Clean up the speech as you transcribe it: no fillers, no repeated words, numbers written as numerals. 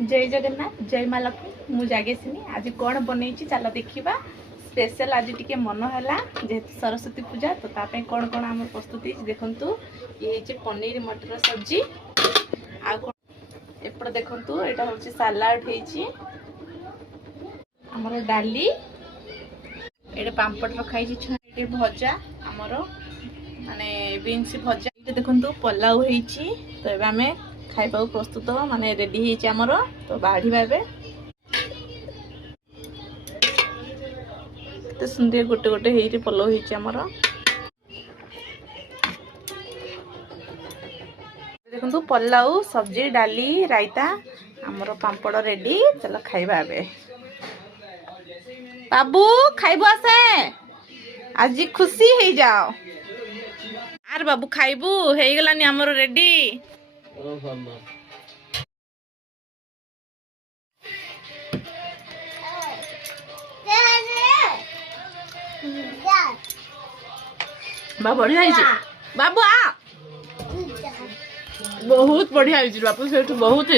जय जगन्नाथ जय माँ लक्ष्मी मु जागेसिनी आज कौन बनई चल देखा स्पेशल आज टी मन है जेहेतु सरस्वती पूजा तो ताप कौन कौन आम प्रस्तुति देखु ये पनीर मटर सब्जी एपट देखु यहाँ हूँ सालाड होमर डाली ये पापड़ रखाई छे भजा आमर माने बीन्स भजा ये देखु पलाउ हो तो ये आम खाइबा प्रस्तुत माने रेडी होमर तो बाढ़ा एत सुंदर गोटे गोटे हो पलाउ होमर देखु पलाउ सब्जी डाली रायता आमर पापड़ रेडी चलो खाइबा ए बाबू खाइबू आसे आज खुशी हो जाओ आर बाबू खाइबू हो गलानी आमर रेडी बाबू बढ़िया बाबू आ बहुत बढ़िया बाबू से बहुत